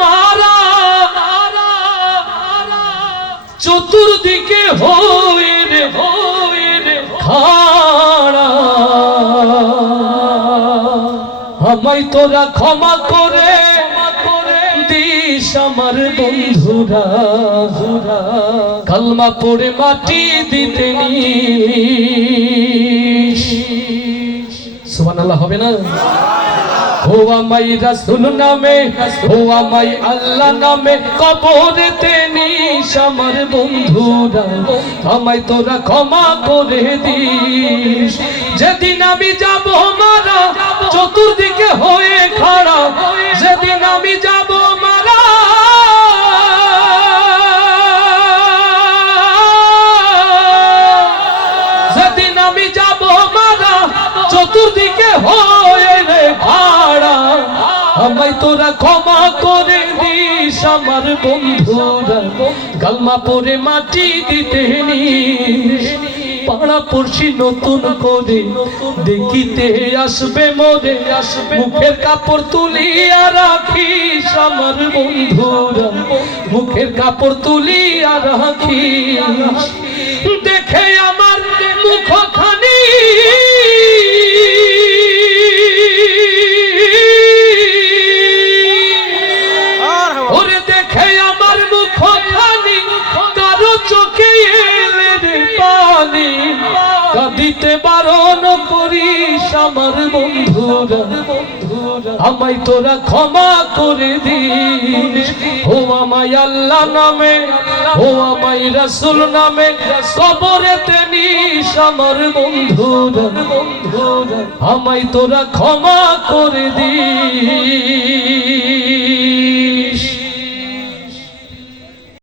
মারা, চতুর্দিকে হয়ে রে খাড়া, আমায় তোরা ক্ষমা করে দিস আমার বন্ধুরা, কালমা পড়ে মাটি দিতে নিস। সুবহানাল্লাহ হবে না? ও আমায় রাসূল নামে, ও আমায় আল্লাহ নামে কবরেতে নিস আমার বন্ধুরা, আমায় তোরা ক্ষমা করে দিস। যেদিন আমি যাব মারা, চতুর্দিকে হয়ে খাড়া, যেদিন আমি যাব মারা, যেদিন আমি যাব মারা, চতুর্দিকে হয়ে রে খাড়া, আমায় তোরা ক্ষমা করে দিস আমার বন্ধুরা, কালমা পড়ে মাটি দিতে নিস। পাড়া পড়শি নতুন করে দেখিতে আসবে মোরে, মুখের কাপড় তুলিয়া রাখিস আমার বন্ধুরা, মুখের কাপড় তুলিয়া রাখিস। দেখে আমার মুখখানি ওরে, দেখে আমার মুখখানি কারো চোখে এলে রে পানি, কাঁদিতে বারণ করিস আমার বন্ধুরা, আমায় তোরা ক্ষমা করে দিস। ও আমায় আল্লাহ নামে, ও আমায় রাসূল নামে কবরেতে নিস আমার বন্ধুরা, আমায় তোরা ক্ষমা করে দিস।